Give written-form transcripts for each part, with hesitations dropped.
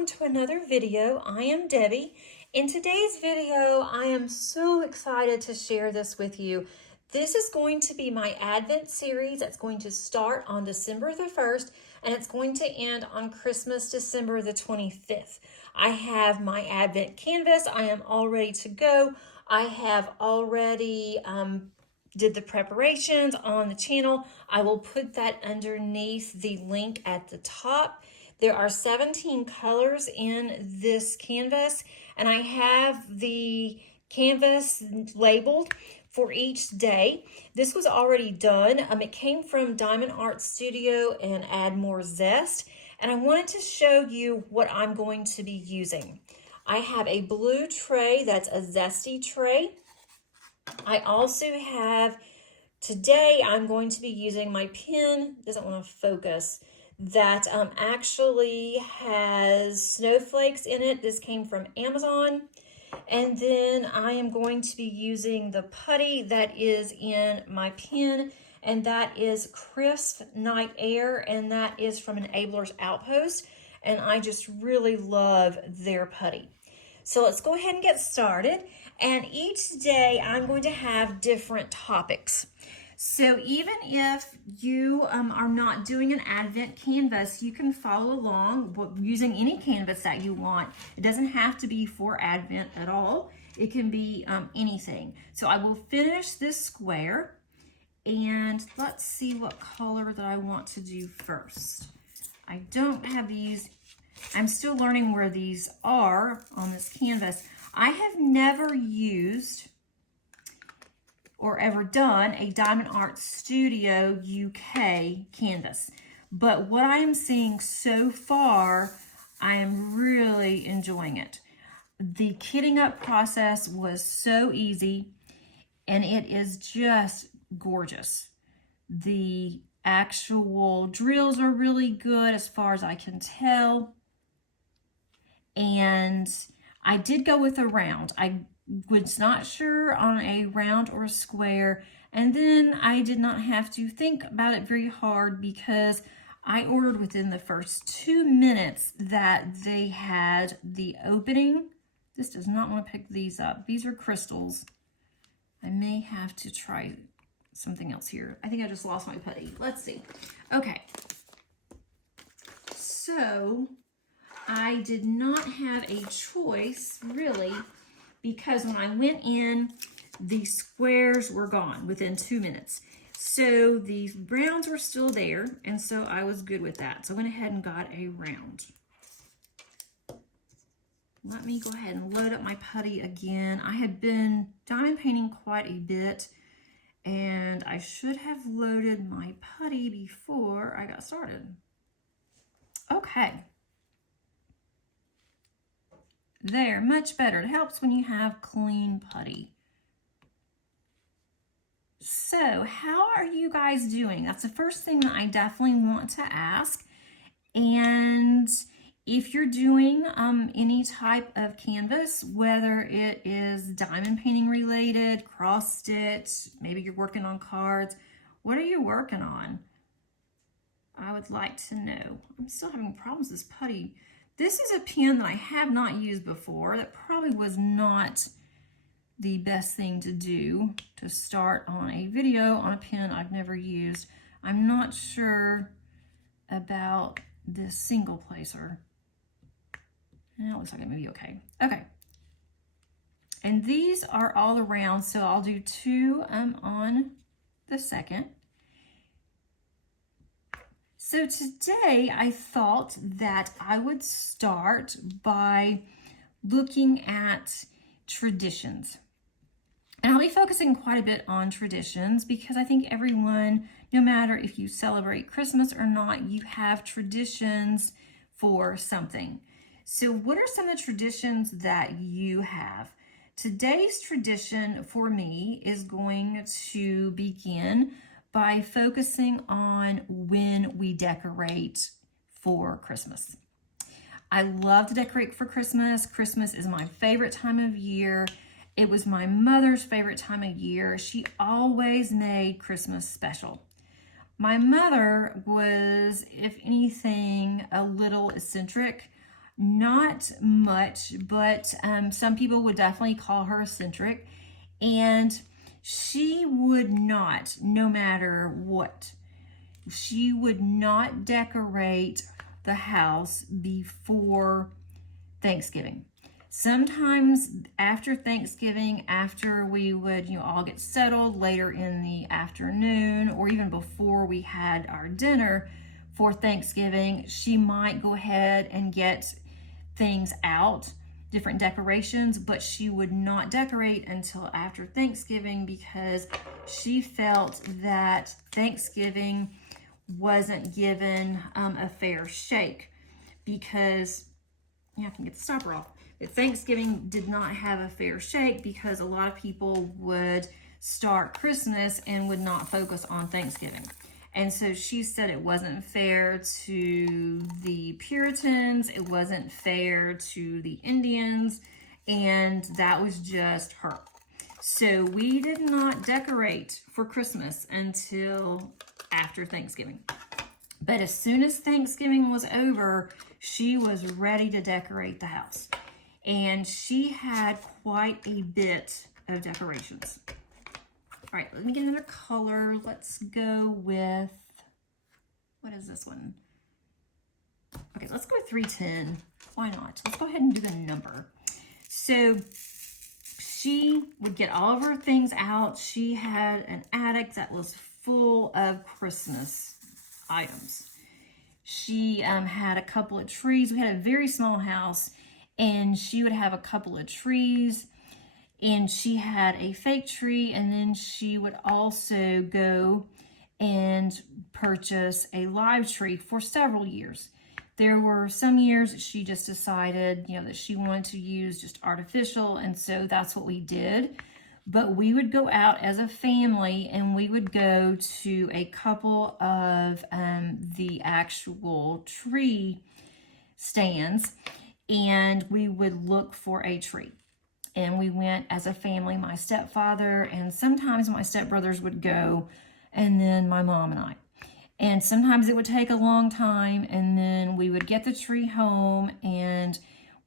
welcome to another video. I am Debbie. In today's video, I am so excited to share this with you. This is going to be my Advent series that's going to start on December the 1st and it's going to end on Christmas, December the 25th. I have my Advent canvas. I am all ready to go. I have already did the preparations on the channel. I will put that underneath the link at the top. There are 17 colors in this canvas, and I have the canvas labeled for each day. This was already done. It came from Diamond Art Studio and Add More Zest, and I wanted to show you what I'm going to be using. I have a blue tray that's a zesty tray. I also have, today I'm going to be using my pen, doesn't want to focus, that actually has snowflakes in it. This came from Amazon. And then I am going to be using the putty that is in my pen, and that is Crisp Night Air, and that is from Enabler's Outpost. And I just really love their putty. So let's go ahead and get started. And each day I'm going to have different topics. So even if you are not doing an Advent canvas, you can follow along using any canvas that you want. It doesn't have to be for Advent at all. It can be anything. So I will finish this square, and let's see what color that I want to do first. I don't have these. I'm still learning where these are on this canvas. I have never used or ever done a Diamond Art Studio UK canvas. But what I am seeing so far, I am really enjoying it. The kitting up process was so easy, and it is just gorgeous. The actual drills are really good as far as I can tell. And I did go with a round. I was not sure on a round or a square, and then I did not have to think about it very hard because I ordered within the first 2 minutes that they had the opening. This does not want to pick these up. These are crystals. I may have to try something else here. I think I just lost my putty. Let's see. Okay. So I did not have a choice really, because when I went in, the squares were gone within 2 minutes. So the rounds were still there, and so I was good with that. So I went ahead and got a round. Let me go ahead and load up my putty again. I had been diamond painting quite a bit, and I should have loaded my putty before I got started. Okay. There, much better. It helps when you have clean putty. So, how are you guys doing? That's the first thing that I definitely want to ask. And if you're doing any type of canvas, whether it is diamond painting related, cross stitch, maybe you're working on cards, what are you working on? I would like to know. I'm still having problems with this putty. This is a pen that I have not used before. That probably was not the best thing to do to start on a video on a pen I've never used. I'm not sure about this single placer. It looks like it may be okay. Okay. And these are all around, so I'll do 2 on the second. So today I thought that I would start by looking at traditions. And I'll be focusing quite a bit on traditions because I think everyone, no matter if you celebrate Christmas or not, you have traditions for something. So what are some of the traditions that you have? Today's tradition for me is going to begin by focusing on when we decorate for Christmas. I love to decorate for Christmas. Christmas is my favorite time of year. It was my mother's favorite time of year. She always made Christmas special. My mother was, if anything, a little eccentric. not much, but some people would definitely call her eccentric. And she would not, no matter what, she would not decorate the house before Thanksgiving. Sometimes after Thanksgiving, after we would, all get settled later in the afternoon, or even before we had our dinner for Thanksgiving, she might go ahead and get things out, different decorations, but she would not decorate until after Thanksgiving because she felt that Thanksgiving wasn't given a fair shake, because I can get the stopper off. But Thanksgiving did not have a fair shake because a lot of people would start Christmas and would not focus on Thanksgiving. And so she said it wasn't fair to the Puritans, it wasn't fair to the Indians, and that was just her. So we did not decorate for Christmas until after Thanksgiving. But as soon as Thanksgiving was over, she was ready to decorate the house. And she had quite a bit of decorations. All right, let me get another color. Let's go with, what is this one? Okay, let's go with 310. Why not? Let's go ahead and do the number. So she would get all of her things out. She had an attic that was full of Christmas items. She had a couple of trees. We had a very small house, and she would have a couple of trees, and she had a fake tree, and then she would also go and purchase a live tree for several years. There were some years that she just decided, that she wanted to use just artificial, and so that's what we did. But we would go out as a family and we would go to a couple of the actual tree stands, and we would look for a tree. And we went as a family, my stepfather, and sometimes my stepbrothers would go, and then my mom and I. And sometimes it would take a long time, and then we would get the tree home and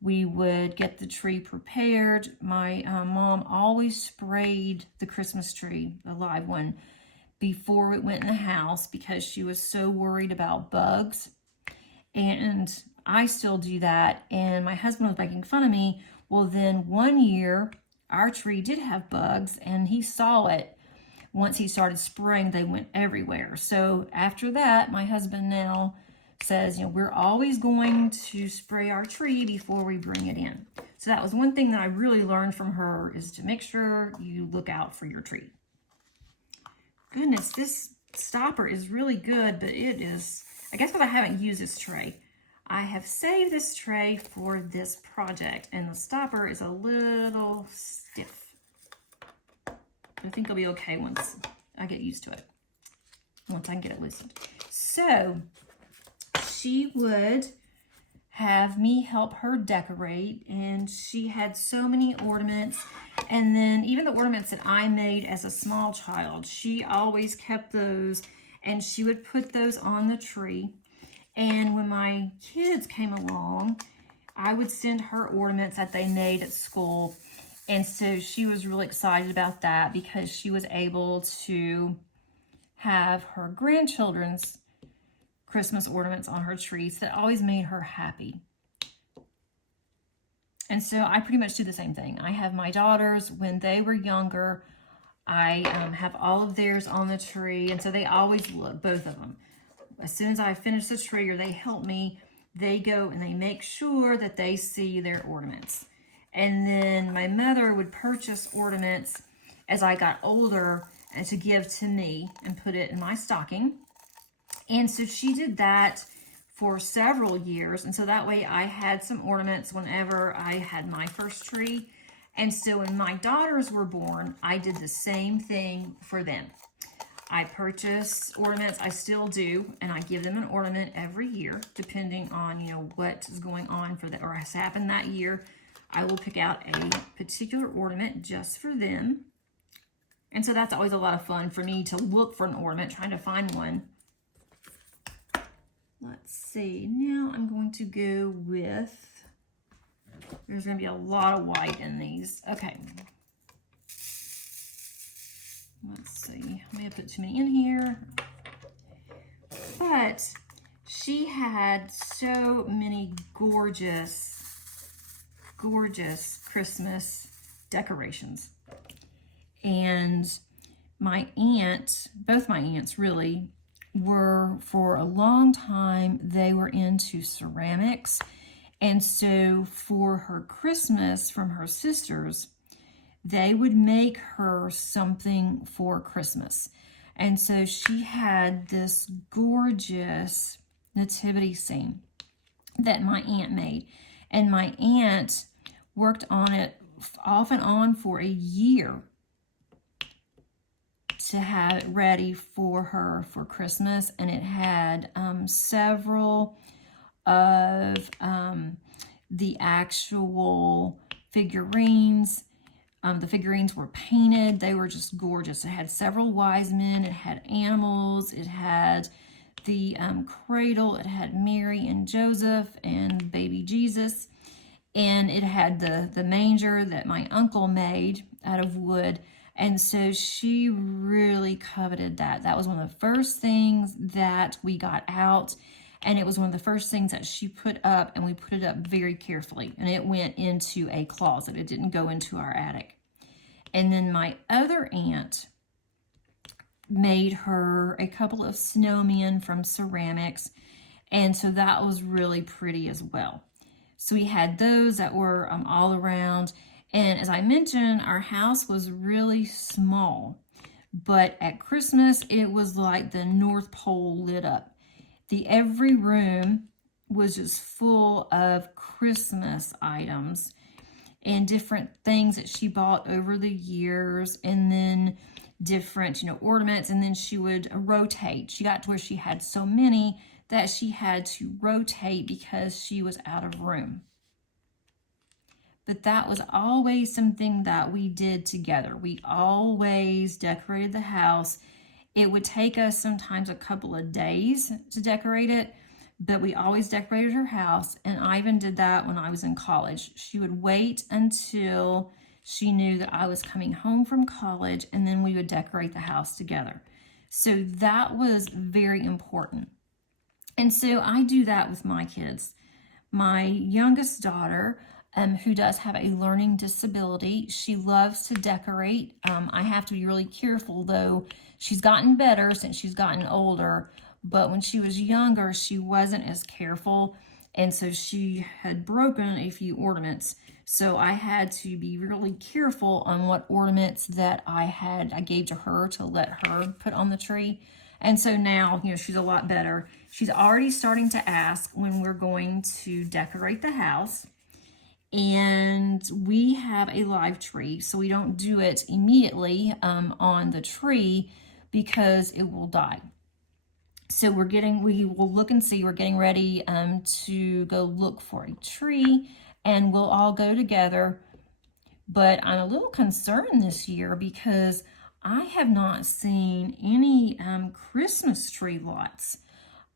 we would get the tree prepared. My mom always sprayed the Christmas tree, the live one, before it went in the house because she was so worried about bugs. And I still do that. And my husband was making fun of me. Well, then one year, our tree did have bugs, and he saw it. Once he started spraying, they went everywhere. So after that, my husband now says, we're always going to spray our tree before we bring it in. So that was one thing that I really learned from her, is to make sure you look out for your tree. Goodness, this stopper is really good, but it is, I guess, because I haven't used this tray. I have saved this tray for this project, and the stopper is a little stiff. I think it'll be okay once I get used to it, once I can get it loosened. So she would have me help her decorate, and she had so many ornaments. And then even the ornaments that I made as a small child, she always kept those, and she would put those on the tree. And when my kids came along, I would send her ornaments that they made at school. And so she was really excited about that because she was able to have her grandchildren's Christmas ornaments on her trees. That always made her happy. And so I pretty much do the same thing. I have my daughters, when they were younger, I have all of theirs on the tree. And so they always look, both of them. As soon as I finish the tree or they help me, they go and they make sure that they see their ornaments. And then my mother would purchase ornaments as I got older and to give to me and put it in my stocking. And so she did that for several years. And so that way I had some ornaments whenever I had my first tree. And so when my daughters were born, I did the same thing for them. I purchase ornaments, I still do, and I give them an ornament every year, depending on, what is going on for that or has happened that year. I will pick out a particular ornament just for them. And so that's always a lot of fun for me to look for an ornament, trying to find one. Let's see, now I'm going to go with There's going to be a lot of white in these. Okay. Let's see. I may have put too many in here. But she had so many gorgeous, gorgeous Christmas decorations. And my aunt, both my aunts really, were for a long time, they were into ceramics. And so for her Christmas from her sisters, they would make her something for Christmas. And so she had this gorgeous nativity scene that my aunt made. And my aunt worked on it off and on for a year to have it ready for her for Christmas. And it had several of the actual figurines. The figurines were painted. They were just gorgeous. It had several wise men. It had animals. It had the cradle. It had Mary and Joseph and baby Jesus. And it had the manger that my uncle made out of wood. And so she really coveted that. That was one of the first things that we got out. And it was one of the first things that she put up, and we put it up very carefully. And it went into a closet. It didn't go into our attic. And then my other aunt made her a couple of snowmen from ceramics. And so that was really pretty as well. So we had those that were all around. And as I mentioned, our house was really small. But at Christmas, it was like the North Pole lit up. Every room was just full of Christmas items and different things that she bought over the years, and then different, ornaments, and then she would rotate. She got to where she had so many that she had to rotate because she was out of room. But that was always something that we did together. We always decorated the house. It would take us sometimes a couple of days to decorate it, but we always decorated her house. And I even did that when I was in college. She would wait until she knew that I was coming home from college, and then we would decorate the house together. So that was very important. And so I do that with my kids. My youngest daughter, who does have a learning disability, she loves to decorate. I have to be really careful, though. She's gotten better since she's gotten older, but when she was younger, she wasn't as careful, and so she had broken a few ornaments. So I had to be really careful on what ornaments that I gave to her to let her put on the tree. And so now, she's a lot better. She's already starting to ask when we're going to decorate the house. And we have a live tree, so we don't do it immediately on the tree because it will die. So we will look and see. We're getting ready to go look for a tree, and we'll all go together. But I'm a little concerned this year because I have not seen any Christmas tree lots.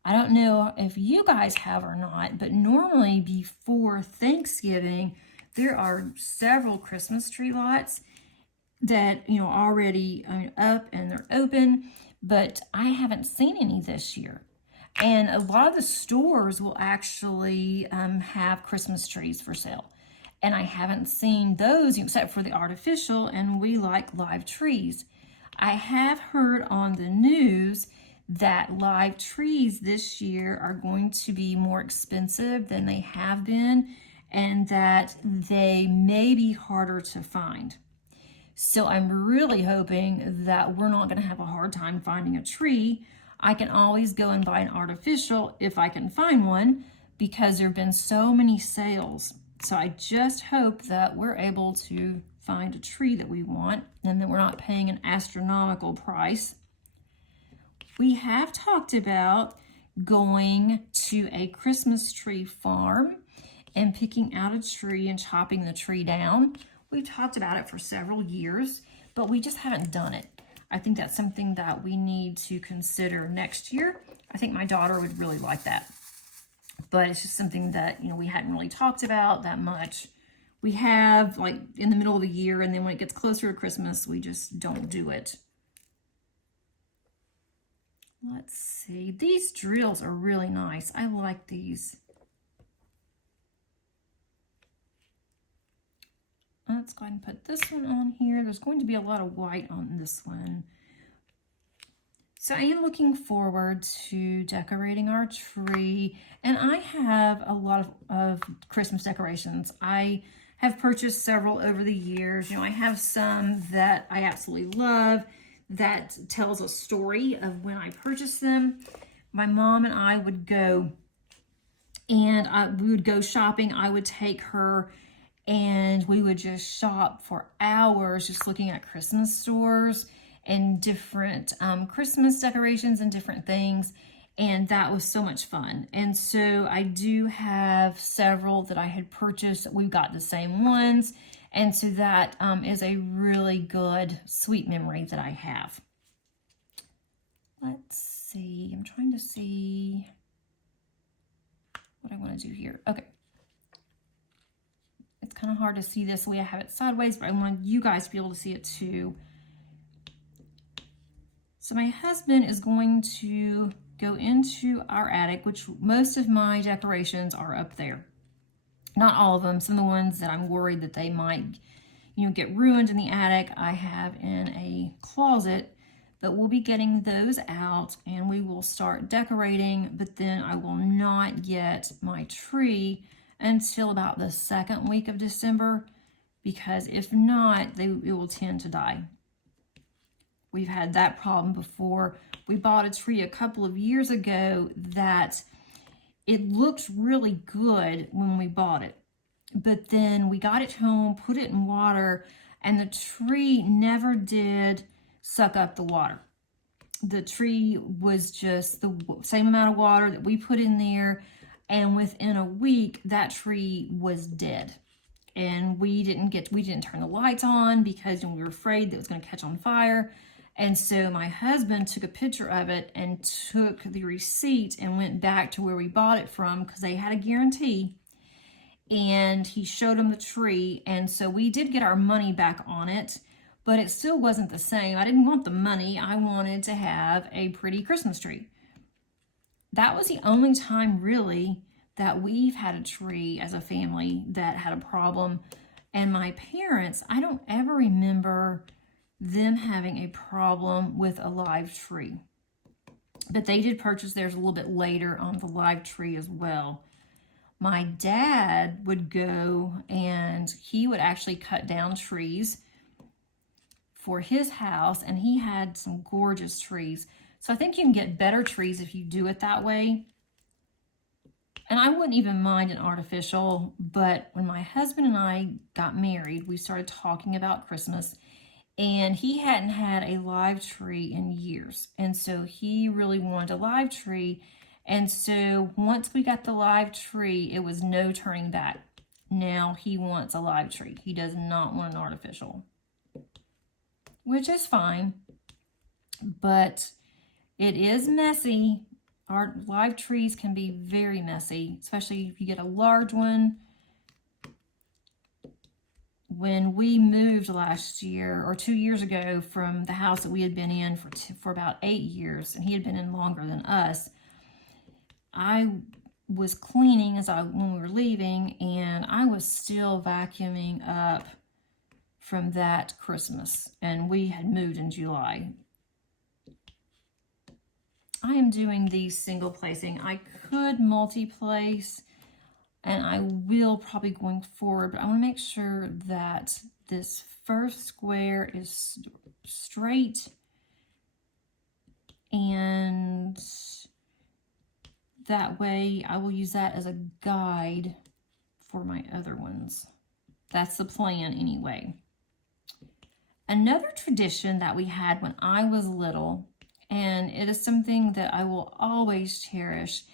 I don't know if you guys have or not, but normally before Thanksgiving, there are several Christmas tree lots that, already up and they're open, but I haven't seen any this year. And a lot of the stores will actually have Christmas trees for sale. And I haven't seen those except for the artificial, and we like live trees. I have heard on the news that live trees this year are going to be more expensive than they have been, and that they may be harder to find. So I'm really hoping that we're not going to have a hard time finding a tree. I can always go and buy an artificial if I can find one, because there have been so many sales. So I just hope that we're able to find a tree that we want, and that we're not paying an astronomical price. We have talked about going to a Christmas tree farm and picking out a tree and chopping the tree down. We've talked about it for several years, but we just haven't done it. I think that's something that we need to consider next year. I think my daughter would really like that. But it's just something that, we hadn't really talked about that much. we have like in the middle of the year, and then when it gets closer to Christmas, we just don't do it. Let's see. These drills are really nice. I like these. Let's go ahead and put this one on here. There's going to be a lot of white on this one. So I am looking forward to decorating our tree. And I have a lot of Christmas decorations. I have purchased several over the years. You know, I have some that I absolutely love that tells a story of when I purchased them. My mom and I would go and we would go shopping. I would take her and we would just shop for hours just looking at Christmas stores and different Christmas decorations and different things. And that was so much fun. And so I do have several that I had purchased. We've got the same ones. And so that is a really good, sweet memory that I have. Let's see. I'm trying to see what I want to do here. Okay. It's kind of hard to see this the way I have it sideways, but I want you guys to be able to see it too. So my husband is going to go into our attic, which most of my decorations are up there. Not all of them. Some of the ones that I'm worried that they might, get ruined in the attic, I have in a closet. But we'll be getting those out and we will start decorating, but then I will not get my tree until about the second week of December, because if not, it will tend to die. We've had that problem before. We bought a tree a couple of years ago that it looked really good when we bought it, but then we got it home, put it in water, and the tree never did suck up the water. The tree was just the same amount of water that we put in there, and within a week that tree was dead. And we didn't turn the lights on because we were afraid that it was going to catch on fire. And so my husband took a picture of it and took the receipt and went back to where we bought it from because they had a guarantee. And he showed him the tree, and so we did get our money back on it. But it still wasn't the same. I didn't want the money. I wanted to have a pretty Christmas tree. That was the only time really that we've had a tree as a family that had a problem. And my parents, I don't ever remember them having a problem with a live tree. But they did purchase theirs a little bit later on the live tree as well. My dad would go and he would actually cut down trees for his house, and he had some gorgeous trees. So I think you can get better trees if you do it that way. And I wouldn't even mind an artificial, but when my husband and I got married, we started talking about Christmas, and he hadn't had a live tree in years. And so he really wanted a live tree. And so once we got the live tree, it was no turning back. Now he wants a live tree. He does not want an artificial, which is fine, but it is messy. Our live trees can be very messy, especially if you get a large one. When we moved last year or 2 years ago from the house that we had been in for about 8 years, and he had been in longer than us, I was cleaning when we were leaving, and I was still vacuuming up from that Christmas, and we had moved in July. I am doing these single placing. I could multi-place, and I will probably going forward, but I want to make sure that this first square is straight, and that way I will use that as a guide for my other ones. That's the plan anyway. Another tradition that we had when I was little, and it is something that I will always cherish,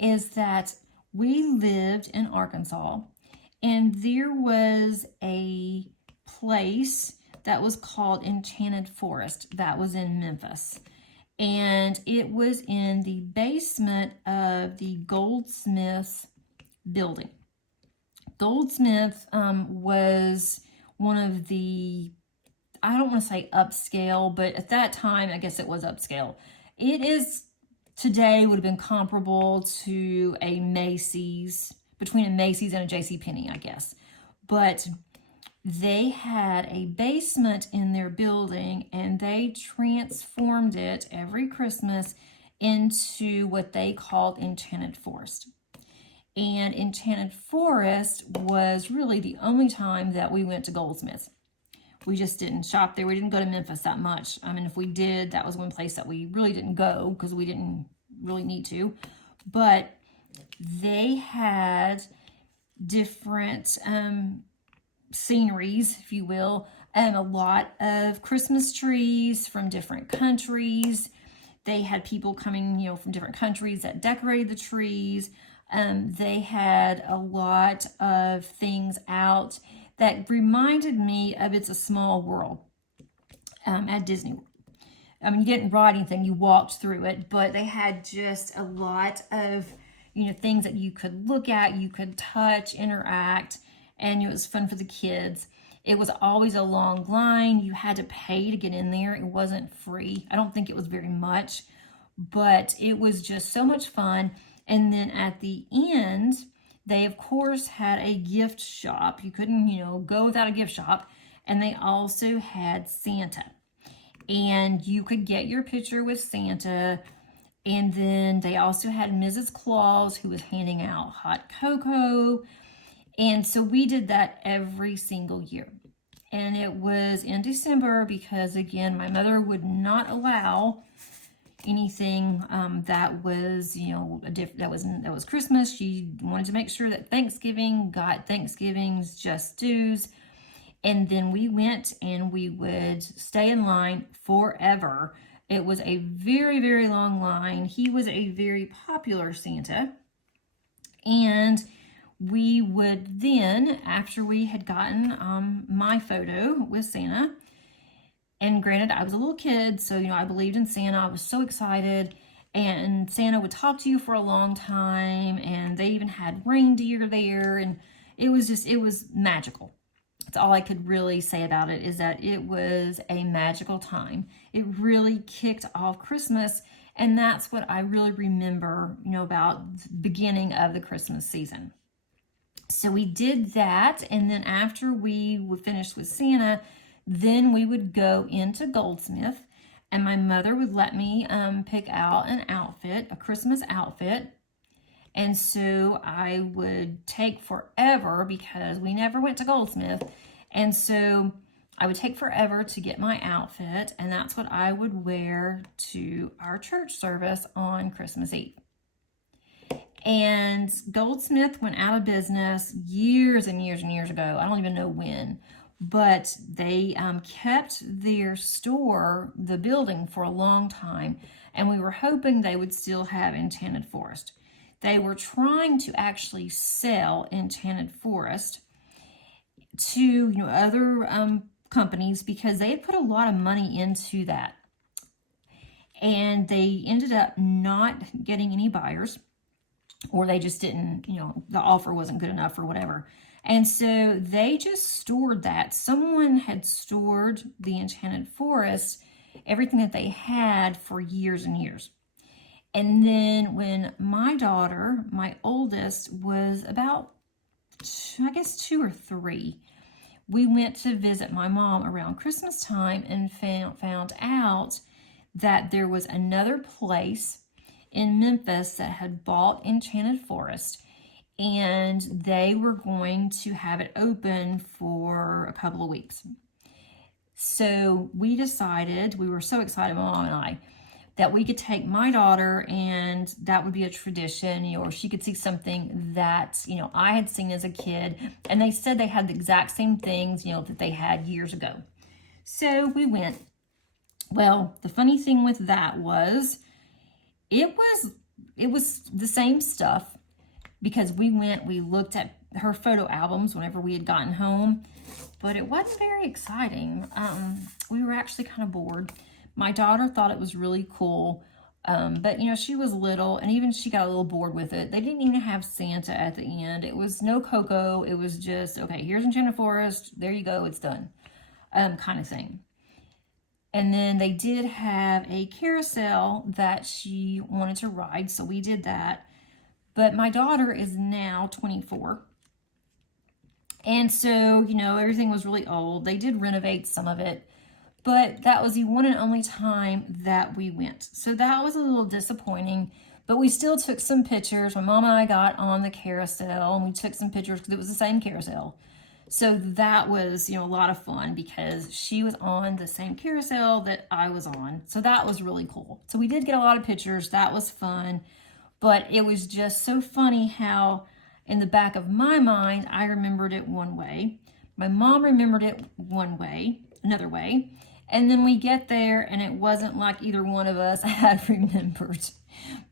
is that we lived in Arkansas, and there was a place that was called Enchanted Forest that was in Memphis. And it was in the basement of the Goldsmith building. Goldsmith was one of the, I don't want to say upscale, but at that time, I guess it was upscale. It is today would have been comparable to a Macy's, between a Macy's and a JCPenney, I guess. But they had a basement in their building, and they transformed it every Christmas into what they called Enchanted Forest. And Enchanted Forest was really the only time that we went to Goldsmiths. We just didn't shop there. We didn't go to Memphis that much. I mean, if we did, that was one place that we really didn't go because we didn't really need to. But they had different sceneries, if you will, and a lot of Christmas trees from different countries. They had people coming, from different countries that decorated the trees. They had a lot of things out that reminded me of It's a Small World at Disney World. I mean, you didn't ride anything, you walked through it, but they had just a lot of, things that you could look at, you could touch, interact, and it was fun for the kids. It was always a long line. You had to pay to get in there. It wasn't free. I don't think it was very much, but it was just so much fun. And then at the end, they, of course, had a gift shop. You couldn't, go without a gift shop. And they also had Santa. And you could get your picture with Santa. And then they also had Mrs. Claus, who was handing out hot cocoa. And so we did that every single year. And it was in December because, again, my mother would not allow anything that was, that was Christmas. She wanted to make sure that Thanksgiving got Thanksgiving's just dues. And then we went and we would stay in line forever. It was a very, very long line. He was a very popular Santa. And we would then, after we had gotten my photo with Santa, and granted, I was a little kid, so, I believed in Santa. I was so excited. And Santa would talk to you for a long time. And they even had reindeer there. And it was magical. That's all I could really say about it, is that it was a magical time. It really kicked off Christmas. And that's what I really remember, about the beginning of the Christmas season. So we did that. And then after we would finish with Santa, then we would go into Goldsmith, and my mother would let me pick out an outfit, a Christmas outfit. And so I would take forever because we never went to Goldsmith. And so I would take forever to get my outfit, and that's what I would wear to our church service on Christmas Eve. And Goldsmith went out of business years and years and years ago. I don't even know when. But they kept their store, the building, for a long time, and we were hoping they would still have Enchanted Forest. They were trying to actually sell Enchanted Forest to other companies because they had put a lot of money into that. And they ended up not getting any buyers, or they just didn't, the offer wasn't good enough or whatever. And so they just stored that. Someone had stored the Enchanted Forest, everything that they had, for years and years. And then when my daughter, my oldest, was about, I guess, 2 or 3, we went to visit my mom around Christmas time and found out that there was another place in Memphis that had bought Enchanted Forest, and they were going to have it open for a couple of weeks. So we decided, we were so excited, my mom and I, that we could take my daughter, and that would be a tradition, or she could see something that, I had seen as a kid. And they said they had the exact same things, that they had years ago. So we went. Well, the funny thing with that was, it was the same stuff, because we looked at her photo albums whenever we had gotten home, but it wasn't very exciting. We were actually kind of bored. My daughter thought it was really cool. But, you know, she was little, and even she got a little bored with it. They didn't even have Santa at the end. It was no Coco. It was just, okay, here's Enchanted Forest. There you go. It's done. Kind of thing. And then they did have a carousel that she wanted to ride, so we did that. But my daughter is now 24. And so, you know, everything was really old. They did renovate some of it, but that was the one and only time that we went. So that was a little disappointing, but we still took some pictures. My mom and I got on the carousel, and we took some pictures because it was the same carousel. So that was, you know, a lot of fun because she was on the same carousel that I was on. So that was really cool. So we did get a lot of pictures. That was fun. But it was just so funny how in the back of my mind, I remembered it one way. My mom remembered it one way, another way. And then we get there and it wasn't like either one of us had remembered.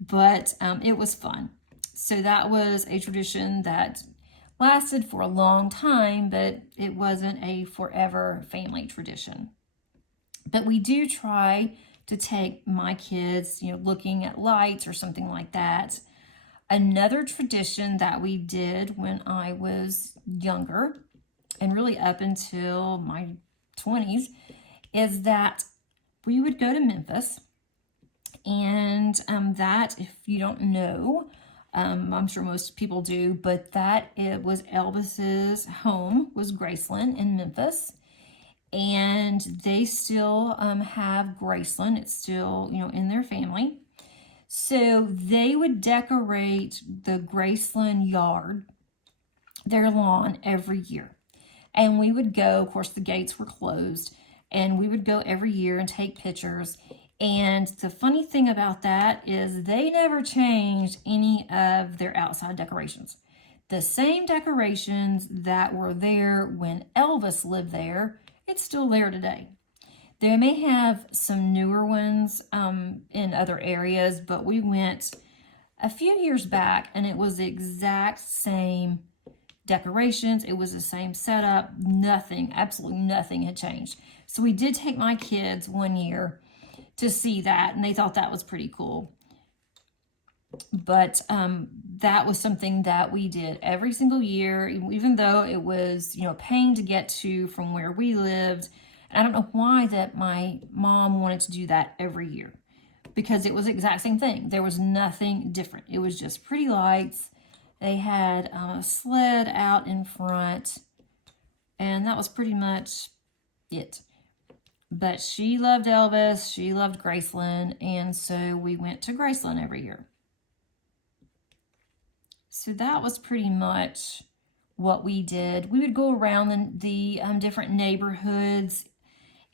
But it was fun. So that was a tradition that lasted for a long time, but it wasn't a forever family tradition. But we do try to take my kids, you know, looking at lights or something like that. Another tradition that we did when I was younger, and really up until my 20s, is that we would go to Memphis. And that, if you don't know, I'm sure most people do, but that it was Elvis's home was Graceland in Memphis, and they still have Graceland. It's still, you know, in their family. So they would decorate the Graceland yard, their lawn, every year. And we would go, of course, the gates were closed, and we would go every year and take pictures. And the funny thing about that is they never changed any of their outside decorations. The same decorations that were there when Elvis lived there, it's still there today. They may have some newer ones in other areas, but we went a few years back and it was the exact same decorations. It was the same setup. Nothing, absolutely nothing had changed. So we did take my kids one year to see that, and they thought that was pretty cool. But that was something that we did every single year, even though it was, you know, a pain to get to from where we lived. And I don't know why that my mom wanted to do that every year, because it was the exact same thing. There was nothing different. It was just pretty lights. They had a sled out in front, and that was pretty much it. But she loved Elvis, she loved Graceland, and so we went to Graceland every year. So that was pretty much what we did. We would go around the different neighborhoods,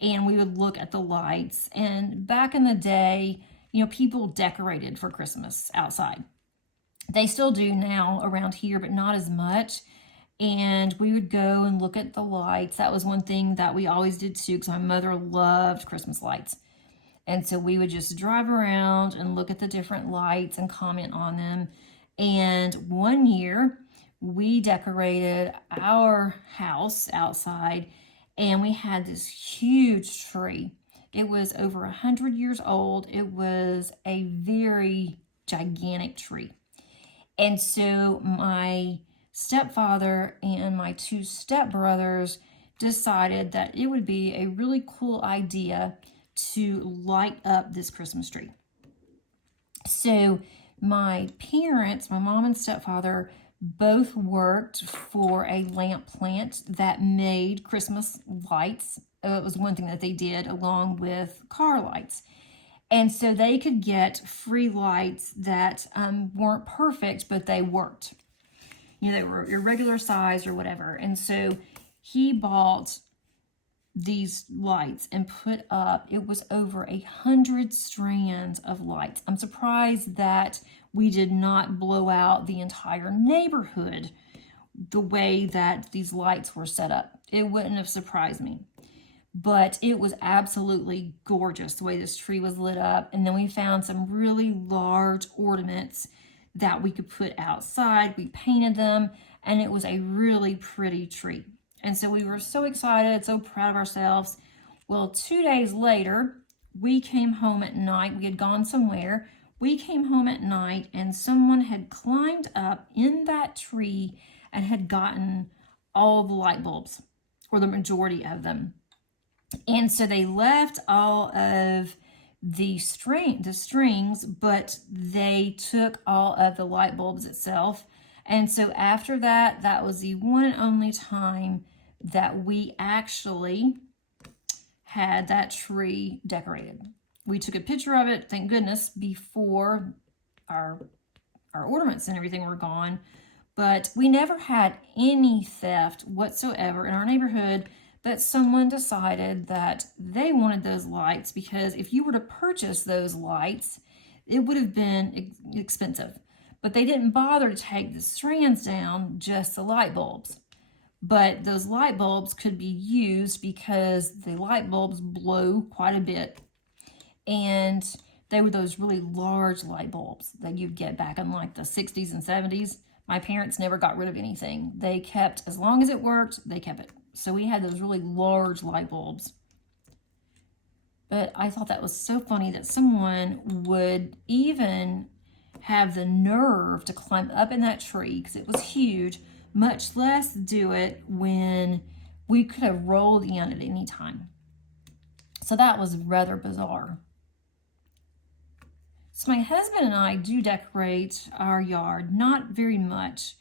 and we would look at the lights. And back in the day, you know, people decorated for Christmas outside. They still do now around here, but not as much. And we would go and look at the lights. That was one thing that we always did too, because my mother loved Christmas lights. And so we would just drive around and look at the different lights and comment on them. And one year we decorated our house outside, and we had this huge tree. It was over 100 years old. It was a very gigantic tree. And so my stepfather and my two stepbrothers decided that it would be a really cool idea to light up this Christmas tree. So my parents, my mom and stepfather, both worked for a lamp plant that made Christmas lights. It was one thing that they did along with car lights. And so they could get free lights that weren't perfect, but they worked. You know, they were irregular size or whatever. And so he bought these lights and put up, it was over 100 strands of lights. I'm surprised that we did not blow out the entire neighborhood the way that these lights were set up. It wouldn't have surprised me. But it was absolutely gorgeous the way this tree was lit up. And then we found some really large ornaments that we could put outside. We painted them, and it was a really pretty tree. And so we were so excited, so proud of ourselves. Well, 2 days later, we came home at night. We had gone somewhere. We came home at night and someone had climbed up in that tree and had gotten all the light bulbs, or the majority of them. And so they left all of the strings, but they took all of the light bulbs itself. And so after that, that was the one and only time that we actually had that tree decorated. We took a picture of it, thank goodness, before our ornaments and everything were gone. But we never had any theft whatsoever in our neighborhood, but someone decided that they wanted those lights because if you were to purchase those lights, it would have been expensive. But they didn't bother to take the strands down, just the light bulbs. But those light bulbs could be used because the light bulbs blow quite a bit. And they were those really large light bulbs that you'd get back in like the 60s and 70s. My parents never got rid of anything. They kept, as long as it worked, they kept it. So we had those really large light bulbs. But I thought that was so funny that someone would even have the nerve to climb up in that tree, because it was huge, much less do it when we could have rolled in at any time. So that was rather bizarre. So my husband and I do decorate our yard, not very much,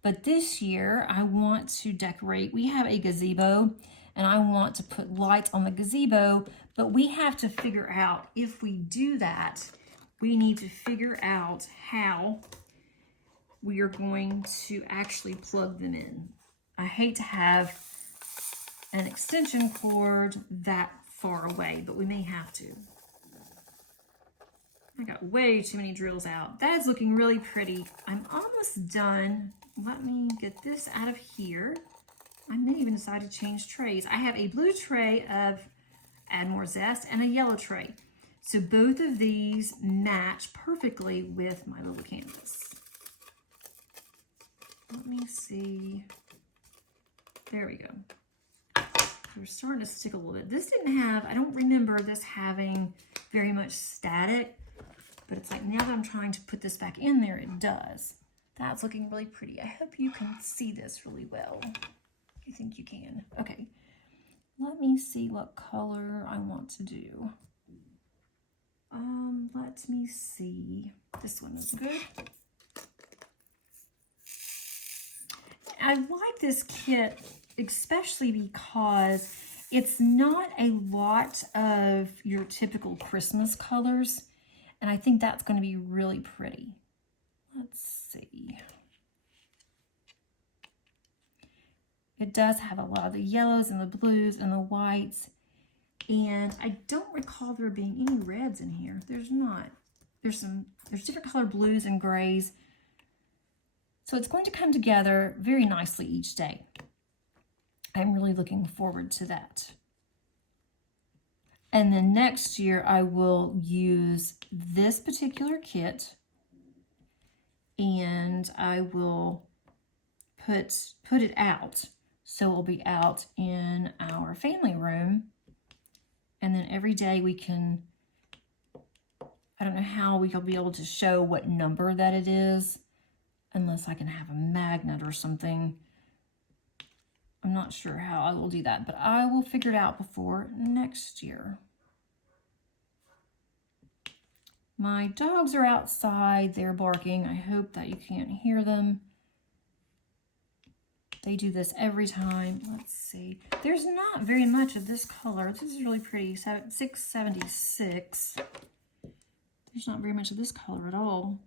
but this year I want to decorate. We have a gazebo and I want to put lights on the gazebo, but we have to figure out, if we do that, we need to figure out how we are going to actually plug them in. I hate to have an extension cord that far away, but we may have to. I got way too many drills out. That is looking really pretty. I'm almost done. Let me get this out of here. I may even decide to change trays. I have a blue tray of Add More Zest and a yellow tray. So both of these match perfectly with my little canvas. Let me see. There we go. We're starting to stick a little bit. This didn't have, I don't remember this having very much static, but it's like now that I'm trying to put this back in there, it does. That's looking really pretty. I hope you can see this really well. I think you can. Okay. Let me see what color I want to do. Let me see. This one is good. I like this kit, especially because it's not a lot of your typical Christmas colors, and I think that's going to be really pretty. Let's see. It does have a lot of the yellows and the blues and the whites, and I don't recall there being any reds in here. There's not. There's different color blues and grays. So it's going to come together very nicely each day. I'm really looking forward to that. And then next year I will use this particular kit and I will put it out. So it'll be out in our family room. And then every day we can, I don't know how we will be able to show what number that it is, unless I can have a magnet or something. I'm not sure how I will do that, but I will figure it out before next year. My dogs are outside, they're barking. I hope that you can't hear them. They do this every time. Let's see. There's not very much of this color. This is really pretty. 676. There's not very much of this color at all.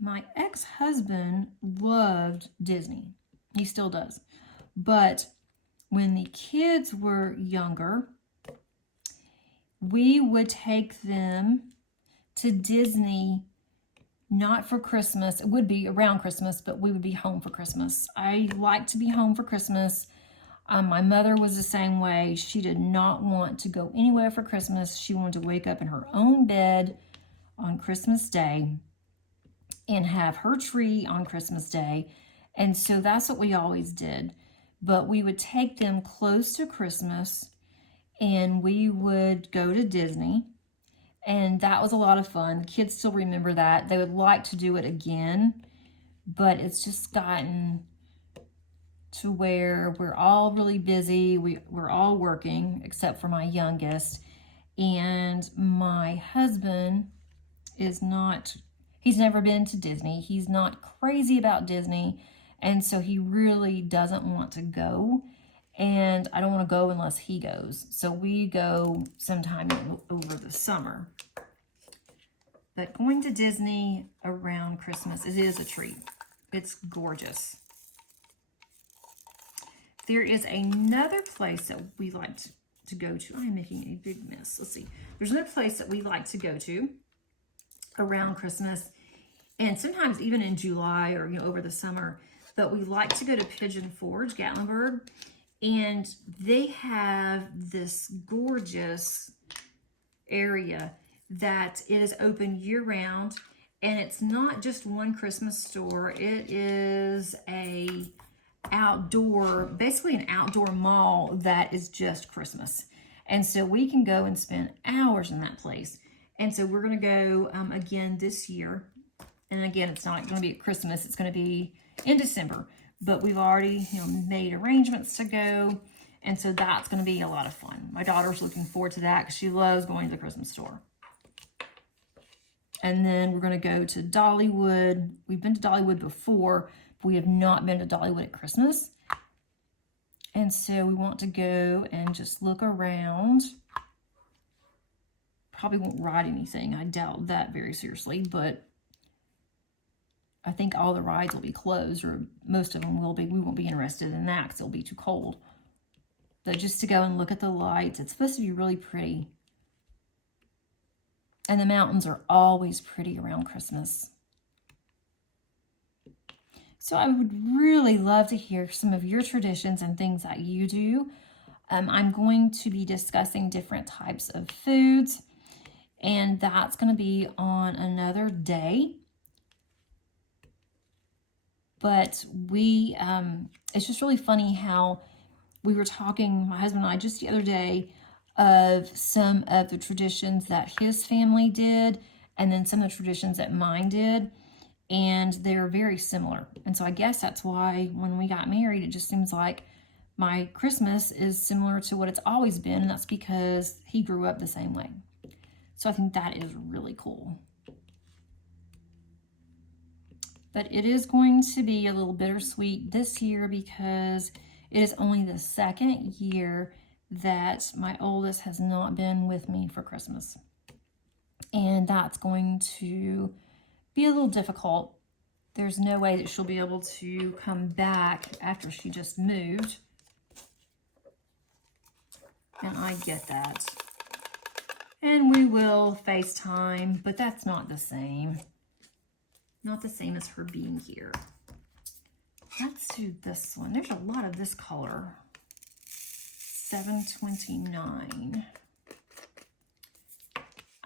My ex-husband loved Disney. He still does. But when the kids were younger, we would take them to Disney, not for Christmas. It would be around Christmas, but we would be home for Christmas. I like to be home for Christmas. My mother was the same way. She did not want to go anywhere for Christmas. She wanted to wake up in her own bed on Christmas Day and have her tree on Christmas Day. And so that's what we always did. but we would take them close to Christmas and we would go to Disney. And that was a lot of fun. The kids still remember that. They would like to do it again, but it's just gotten to where we're all really busy. We're all working, except for my youngest. And my husband is not, he's never been to Disney. He's not crazy about Disney. And so he really doesn't want to go. And I don't want to go unless he goes. So we go sometime over the summer. But going to Disney around Christmas, it is a treat. It's gorgeous. There is another place that we like to go to. I'm making a big mess. Let's see. There's another place that we like to go to around Christmas, and sometimes even in July or over the summer. But we like to go to Pigeon Forge, Gatlinburg, and they have this gorgeous area that it is open year-round, and it's not just one Christmas store. It is a outdoor, basically an outdoor mall that is just Christmas. And so we can go and spend hours in that place. And so we're going to go again this year. And again, it's not going to be at Christmas. It's going to be in December. But we've already made arrangements to go. And so that's going to be a lot of fun. My daughter's looking forward to that because she loves going to the Christmas store. And then we're going to go to Dollywood. We've been to Dollywood before. We have not been to Dollywood at Christmas. And so we want to go and just look around. Probably won't ride anything. I doubt that very seriously, but I think all the rides will be closed, or most of them will be. We won't be interested in that because it'll be too cold. But just to go and look at the lights, it's supposed to be really pretty. And the mountains are always pretty around Christmas. So I would really love to hear some of your traditions and things that you do. I'm going to be discussing different types of foods, and that's going to be on another day. But it's just really funny how we were talking, my husband and I, just the other day, of some of the traditions that his family did, and then some of the traditions that mine did. And they're very similar. And so I guess that's why when we got married, it just seems like my Christmas is similar to what it's always been. And that's because he grew up the same way. So I think that is really cool. But it is going to be a little bittersweet this year because it is only the second year that my oldest has not been with me for Christmas. And that's going to be a little difficult. There's no way that she'll be able to come back after she just moved. And I get that. And we will FaceTime, but that's not the same. Not the same as her being here. Let's do this one. There's a lot of this color. $7.29.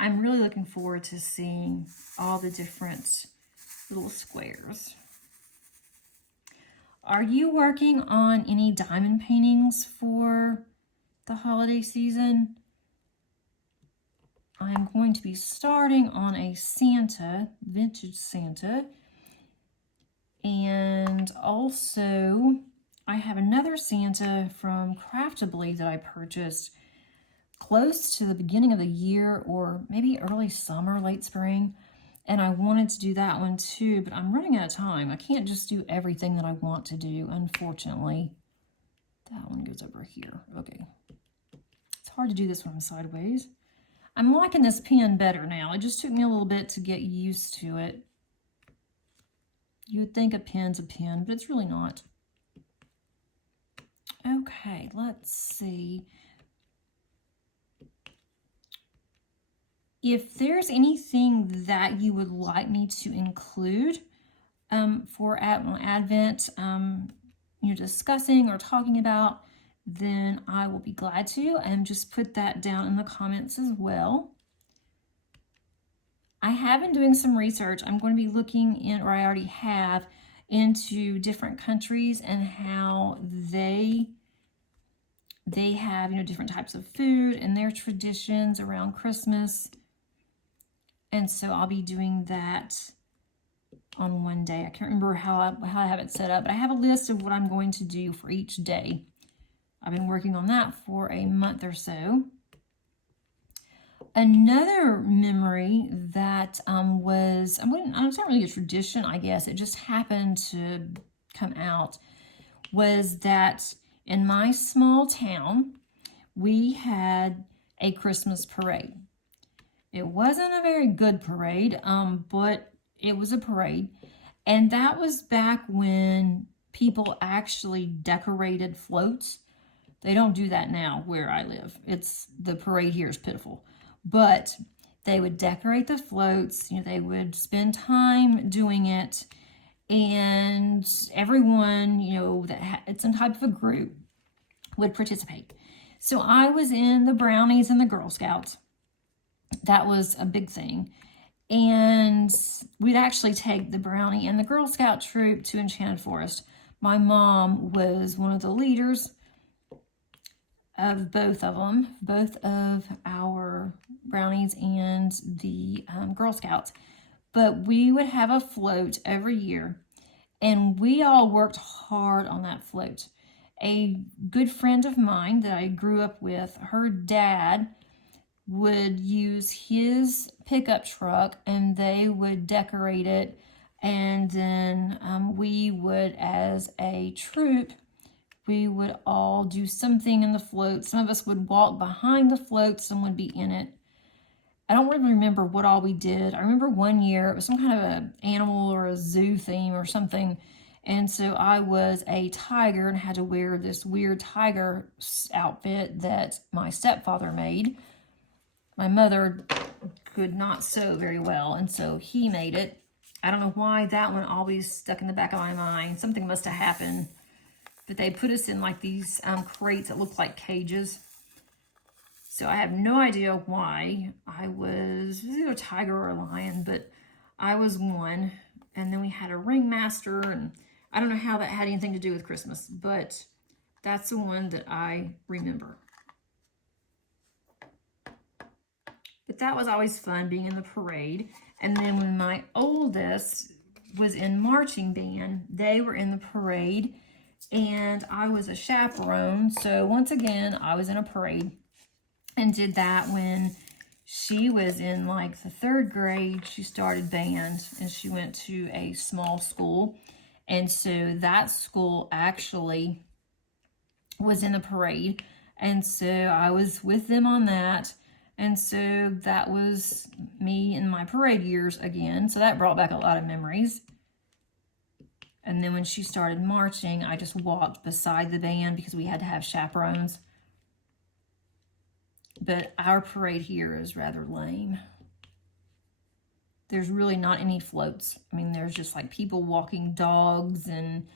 I'm really looking forward to seeing all the different little squares. Are you working on any diamond paintings for the holiday season? I'm going to be starting on a Santa, vintage Santa. And also, I have another Santa from Crafty that I purchased close to the beginning of the year, or maybe early summer, late spring. And I wanted to do that one too, but I'm running out of time. I can't just do everything that I want to do, unfortunately. That one goes over here. Okay. It's hard to do this one sideways. I'm liking this pen better now. It just took me a little bit to get used to it. You would think a pen's a pen, but it's really not. Okay, let's see. If there's anything that you would like me to include for Advent, you're discussing or talking about, then I will be glad to, and just put that down in the comments as well. I have been doing some research. I'm going to be looking in, or I already have, into different countries and how they have, different types of food and their traditions around Christmas. And so I'll be doing that on one day. I can't remember how I have it set up, but I have a list of what I'm going to do for each day. I've been working on that for a month or so. Another memory that it's not really a tradition, I guess. It just happened to come out, was that in my small town, we had a Christmas parade. It wasn't a very good parade, but it was a parade. And that was back when people actually decorated floats. They don't do that now where I live. The parade here is pitiful. But they would decorate the floats, they would spend time doing it, and everyone, that had some type of a group would participate. So I was in the Brownies and the Girl Scouts. That was a big thing. And we'd actually take the Brownie and the Girl Scout troop to Enchanted Forest. My mom was one of the leaders of both of them, both of our Brownies and the Girl Scouts. But we would have a float every year, and we all worked hard on that float. A good friend of mine that I grew up with, her dad would use his pickup truck, and they would decorate it, and then we would, as a troop, we would all do something in the float. Some of us would walk behind the float, some would be in it. I don't really remember what all we did. I remember one year it was some kind of an animal or a zoo theme or something, and so I was a tiger and had to wear this weird tiger outfit that my stepfather made. My mother could not sew very well, and so he made it. I don't know why that one always stuck in the back of my mind. Something must have happened. But they put us in like these crates that looked like cages. So I have no idea why I was either a tiger or a lion, but I was one. And then we had a ringmaster, and I don't know how that had anything to do with Christmas, but that's the one that I remember. But that was always fun, being in the parade. And then when my oldest was in marching band, they were in the parade, and I was a chaperone. So once again, I was in a parade and did that when she was in like the 3rd grade. She started band, and she went to a small school. And so that school actually was in the parade. And so I was with them on that. And so that was me in my parade years again. So that brought back a lot of memories. And then when she started marching, I just walked beside the band because we had to have chaperones. But our parade here is rather lame. There's really not any floats. I mean, there's just like people walking dogs and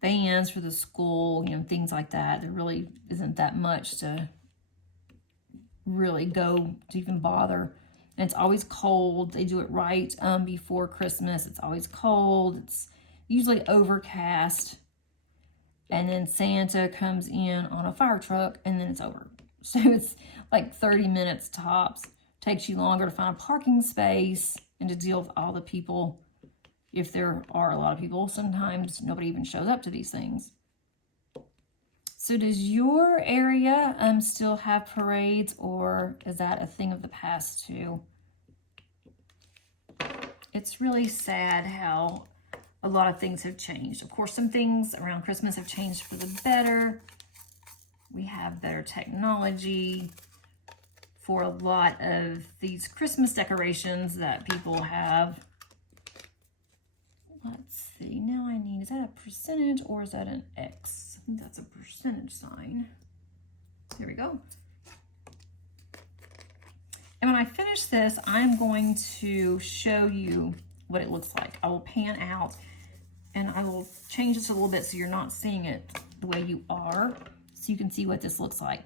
bands for the school, things like that. There really isn't that much to really go to even bother. And it's always cold. They do it right before Christmas. It's always cold. It's usually overcast. And then Santa comes in on a fire truck, and then it's over. So it's like 30 minutes tops. Takes you longer to find a parking space and to deal with all the people. If there are a lot of people, sometimes nobody even shows up to these things. So does your area still have parades, or is that a thing of the past too? It's really sad how a lot of things have changed. Of course, some things around Christmas have changed for the better. We have better technology for a lot of these Christmas decorations that people have. Let's see, now I need, is that a percentage or is that an X? I think that's a percentage sign. There we go. And when I finish this, I'm going to show you what it looks like. I will pan out and I will change this a little bit so you're not seeing it the way you are, so you can see what this looks like.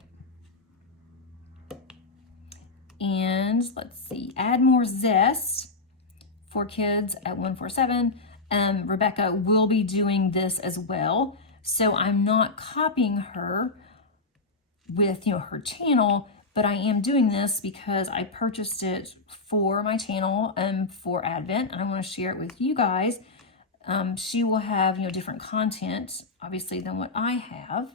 And let's see, add more zest for kids at 147. Rebecca will be doing this as well. So I'm not copying her with, her channel, but I am doing this because I purchased it for my channel and for Advent, and I want to share it with you guys. She will have, different content, obviously, than what I have,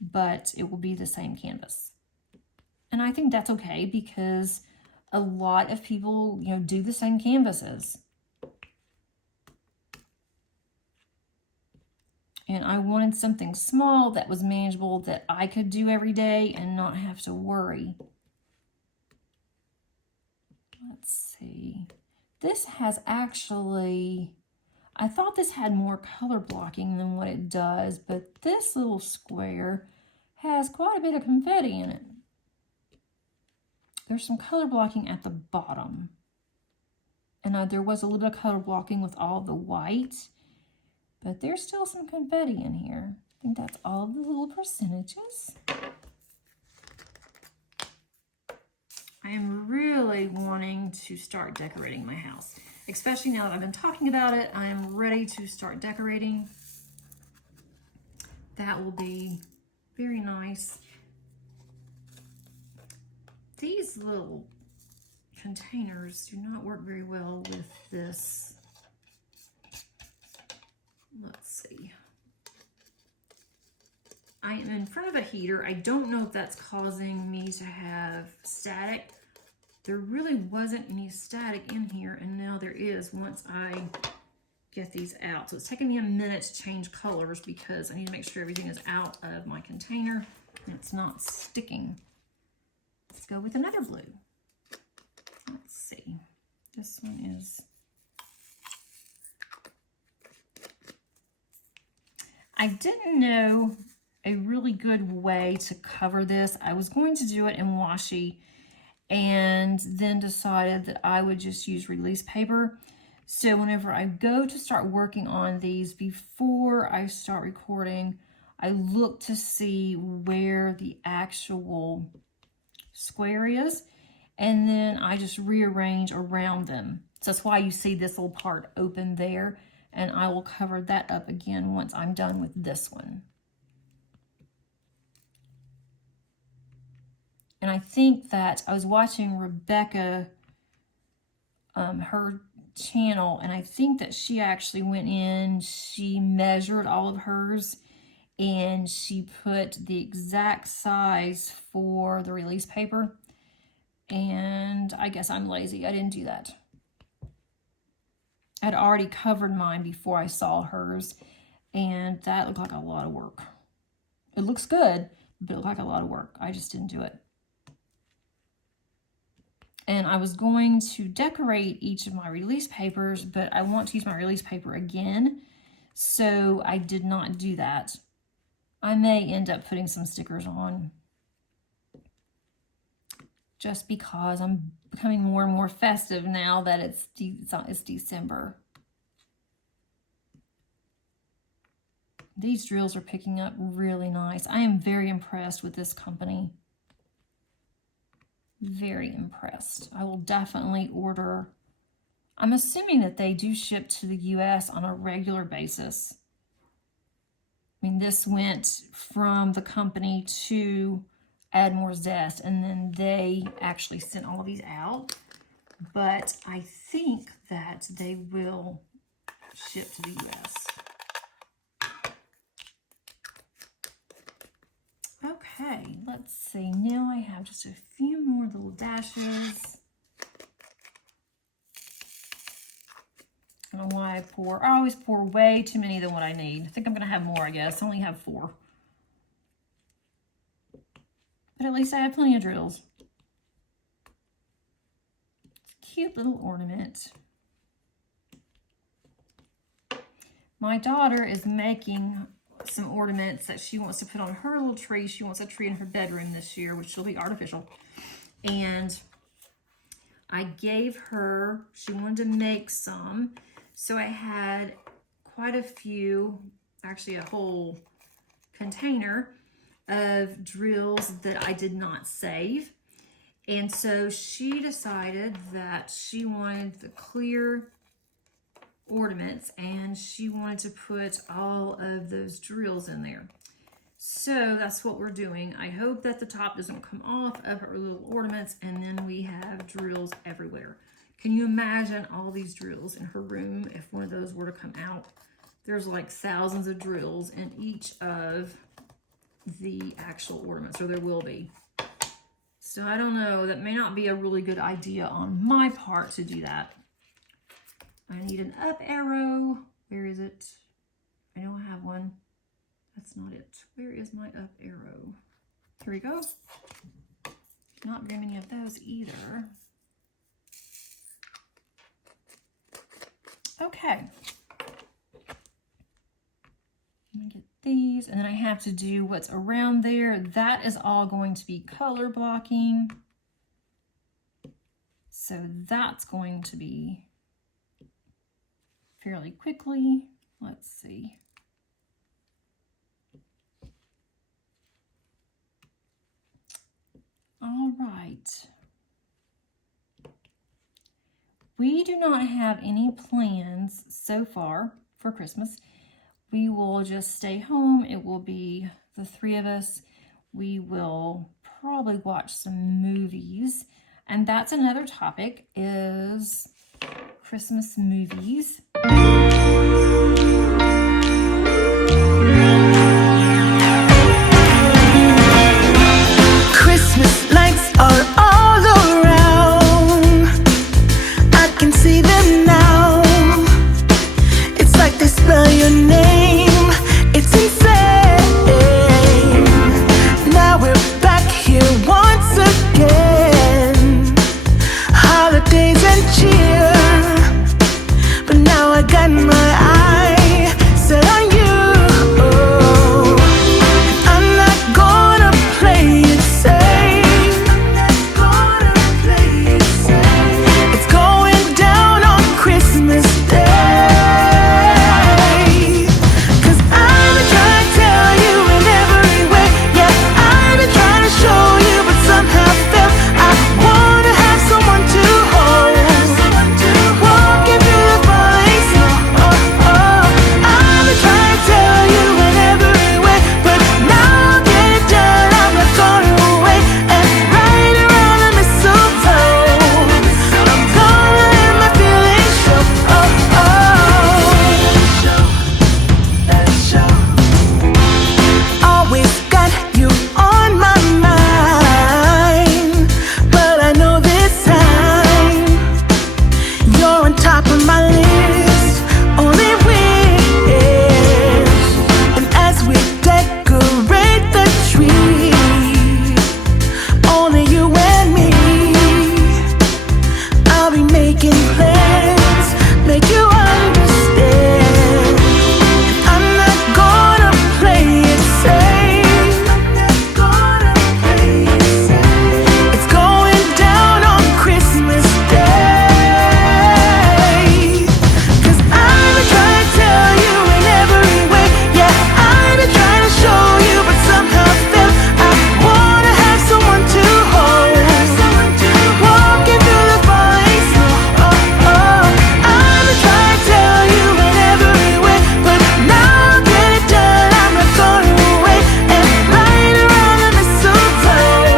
but it will be the same canvas. And I think that's okay because a lot of people, do the same canvases. And I wanted something small that was manageable that I could do every day and not have to worry. Let's see. This has actually, I thought this had more color blocking than what it does, but this little square has quite a bit of confetti in it. There's some color blocking at the bottom. And there was a little bit of color blocking with all the white. But there's still some confetti in here. I think that's all of the little percentages. I am really wanting to start decorating my house. Especially now that I've been talking about it, I am ready to start decorating. That will be very nice. These little containers do not work very well with this. Let's see. I am in front of a heater. I don't know if that's causing me to have static. There really wasn't any static in here, and now there is once I get these out. So it's taking me a minute to change colors because I need to make sure everything is out of my container and it's not sticking. Let's go with another blue. Let's see. This one is... I didn't know a really good way to cover this. I was going to do it in washi and then decided that I would just use release paper. So whenever I go to start working on these, before I start recording, I look to see where the actual square is, and then I just rearrange around them. So that's why you see this little part open there. And I will cover that up again once I'm done with this one. And I think that I was watching Rebecca, her channel, and I think that she actually went in, she measured all of hers, and she put the exact size for the release paper. And I guess I'm lazy. I didn't do that. I'd already covered mine before I saw hers, and that looked like a lot of work. It looks good, but it looked like a lot of work. I just didn't do it. And I was going to decorate each of my release papers, but I want to use my release paper again, so I did not do that. I may end up putting some stickers on, just because I'm becoming more and more festive now that it's December. These drills are picking up really nice. I am very impressed with this company. Very impressed. I will definitely order. I'm assuming that they do ship to the US on a regular basis. I mean, this went from the company to Admore's Zest, and then they actually sent all of these out. But I think that they will ship to the US. Okay, let's see. Now I have just a few more little dashes. I don't know why I always pour way too many than what I need. I think I'm going to have more, I guess. I only have 4. But at least I have plenty of drills. Cute little ornament. My daughter is making some ornaments that she wants to put on her little tree. She wants a tree in her bedroom this year, which will be artificial. And I gave her, she wanted to make some. So I had quite a few, actually a whole container of drills that I did not save. And so she decided that she wanted the clear ornaments, and she wanted to put all of those drills in there. So that's what we're doing. I hope that the top doesn't come off of her little ornaments, and then we have drills everywhere. Can you imagine all these drills in her room if one of those were to come out? There's like thousands of drills in each of the actual ornaments, or there will be. So I don't know, that may not be a really good idea on my part to do that. I need an up arrow. Where is it? I don't have one. That's not it. Where is my up arrow? Here we go. Not very many of those either. Okay. Let me get these, and then I have to do what's around there. That is all going to be color blocking. So that's going to be fairly quickly. Let's see. All right. We do not have any plans so far for Christmas. We will just stay home. It will be the three of us. We will probably watch some movies. And that's another topic, is Christmas movies. Christmas lights are all around. I can see them now. It's like they spell your name. It's insane. Now we're back here once again. Holidays and cheer. But now I got my eye set on you. I'm not gonna play it safe. I'm not gonna play it safe. It's going down on Christmas Day. 'Cause I've been trying to tell you in every way. Yeah, I've been trying to show you, but somehow failed. I wanna have someone to hold. Walking through the falling snow. I've been trying to tell you in every way, but now I'll get it done. I'm not gonna wait. And right around the mistletoe, I'm gonna let my feelings show. Always got you on my mind, but I know this time you're on top of my list. Only wish. And as we decorate the tree, only you and me, I'll be making plans, make you understand. I'm not gonna play it safe. I'm not gonna play it safe. It's going down on Christmas Day. 'Cause I've been trying to tell you in every way. Yeah, I've been trying to show you, but somehow failed. I wanna have someone to hold. Walking through the falling snow. I've been trying to tell you in every way, but now I'll get it done. I'm not gonna wait. And right around the mistletoe,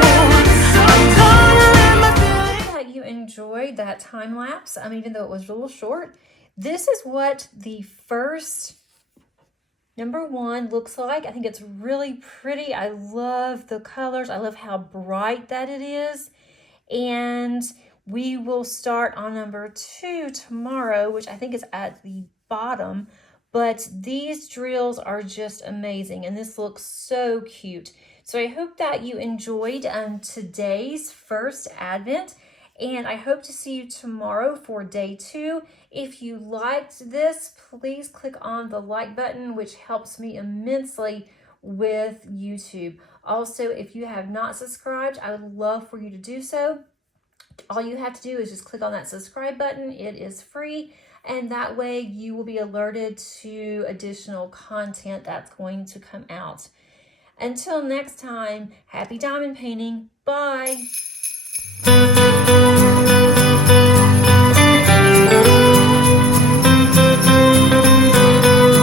I'm gonna let my feelings. That you enjoyed that time lapse, even though it was a little short. This is what the first number one looks like. I think it's really pretty. I love the colors. I love how bright that it is. And we will start on number two tomorrow, which I think is at the bottom. But these drills are just amazing, and this looks so cute. So I hope that you enjoyed today's first Advent, and I hope to see you tomorrow for day 2. If you liked this, please click on the like button, which helps me immensely with YouTube. Also, if you have not subscribed, I would love for you to do so. All you have to do is just click on that subscribe button. It is free, and that way you will be alerted to additional content that's going to come out. Until next time, happy diamond painting. Bye.